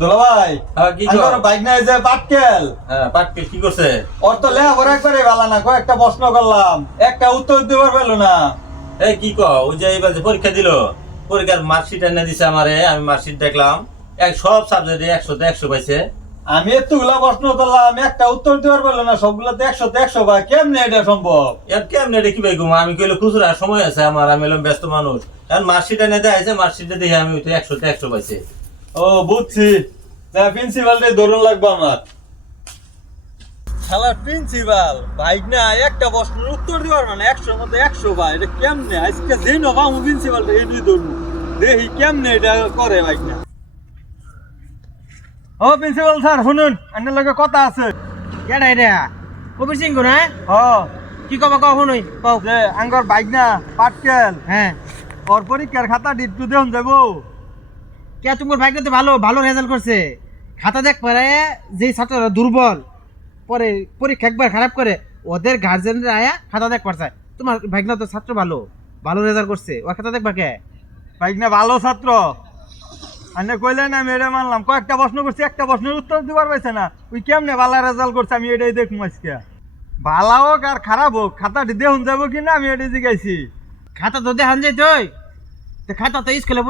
দুলাভাই কি আমার বাইক নাই যে পাটকেল পাটকেল কি করছে? ওর তো লেখাপড়া একবারে ভালো না, কয়েকটা প্রশ্ন করলাম একটা উত্তর দিবার পেলো না। এই কি ওই যে এবার যে পরীক্ষা দিল, পরীক্ষার মার্কশিট এনে দিছে আমারে, আমি মার্কশিট দেখলাম সব সাবজেক্টে 100তে 100 পাইছে। আমি এতগুলা প্রশ্ন করলাম একটা উত্তর দিবার পেলো না, সবগুলোতে 100তে 100 ভাই, কেমনে এটা সম্ভব? এর কেমনে এটা কি ভাই ঘুমা? আমি কইলে খুচরা সময় আছে আমার, আমি এলাম ব্যস্ত মানুষ। কারণ মার্কশিট এনে দেয়, মার্কশিটে দেখে আমি ওইটা 100তে 100 পাইছে। ও বুঝছি, প্রিন্সিপালটাই ধরুন লাগবে আমার। শালা প্রিন্সিপাল বাইক না একটা প্রশ্নের উত্তর দিবার মানে 100 মধ্যে 100 ভাই, এটা কেমনে? আজকে যে নবা প্রিন্সিপালটা এটি ধরুন, দেখি কেমনে এটা করে বাইক না। ও প্রিন্সিপাল স্যার শুনুন, আপনার লগে কথা আছে। কেডা এটা কবির সিং না? ও কি কবা কও শুনুই কও। যে আঙ্গর বাইক না পাটকেল, হ্যাঁ ওর পরীক্ষার খাতা ডিট্টু দেন যাবো। কে তোমার ভাগ্য তো ভালো ভালো রেজাল্ট করছে, খাতা দেখ পারে যে ছাত্ররা দুর্বল পরে পরীক্ষা একবার খারাপ করে ওদের গার্জেনরা আয়া খাতা দেখ পারছে। তোমার ভাগ্য তো ছাত্র ভালো ভালো রেজাল্ট করছে, ও খাতা দেখবা কে? বাইক না ভালো ছাত্র, আপনি কইলেন আমি এটা মানলাম। কয়েকটা প্রশ্ন করছি, একটা প্রশ্নের উত্তর দিবার পাইছে না, ওই কেমনে ভালো রেজাল্ট করছে আমি এটাই দেখুন আজকে। ভালো হোক আর খারাপ হোক খাতাটি দেখুন যাবো কিনা আমি এটাই জিজ্ঞাসি। খাতা তো দেখান যাই তো খাতা তো স্কুলে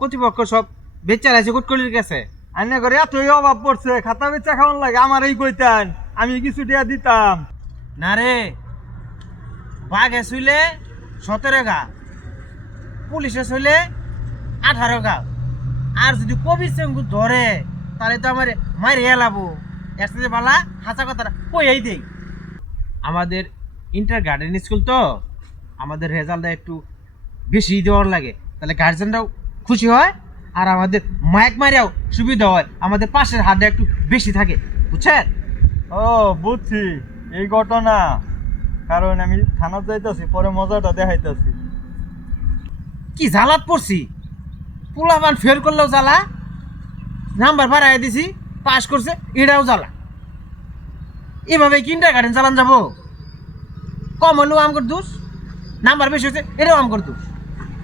কর্তৃপক্ষ সব বেচার আছে কুটকলির কাছে। আন্না করে এতই অভাব পড়ছে, খাতা বেচা খাওয়ান লাগে আমার এই কইতেন, আমি কিছু টিয়া দিতাম। না রে, বাঘে শুইলে 17 গা, পুলিশে শুইলে 18 গা, আর যদি কবির সঙ্গ ধরে তাহলে তো আমার মারি এলাবো। এর সাথে বালা হাসা কথাটা কই দেই। আমাদের ইন্টার গার্ডেন স্কুল তো আমাদের রেজাল্টটা একটু বেশি দেওয়ার লাগে, তাহলে গার্জেনরাও খুশি হয় আর আমাদের মাইক মারিয়াও সুবিধা হয়, আমাদের পাশের হাতটা একটু বেশি থাকে, বুঝছেন? ও বুঝছি এই ঘটনা, কারণ আমি থানা যাইতেছি, পরে মজাটা দেখাইতেছি। কি জ্বালাত পড়ছি, পোলাপান ফেল করলেও জ্বালা, নাম্বার বাড়াই দিছি পাস করছে এটাও জ্বালা। এভাবে কিন্টার গার্ডেন চালান যাবো? কম হলেও আমগর দোষ, নাম্বার বেশি হচ্ছে এটাও আমগর দোষ,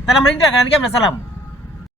তাহলে আমরা ইন্টার গার্ডেন কেমন চালাম?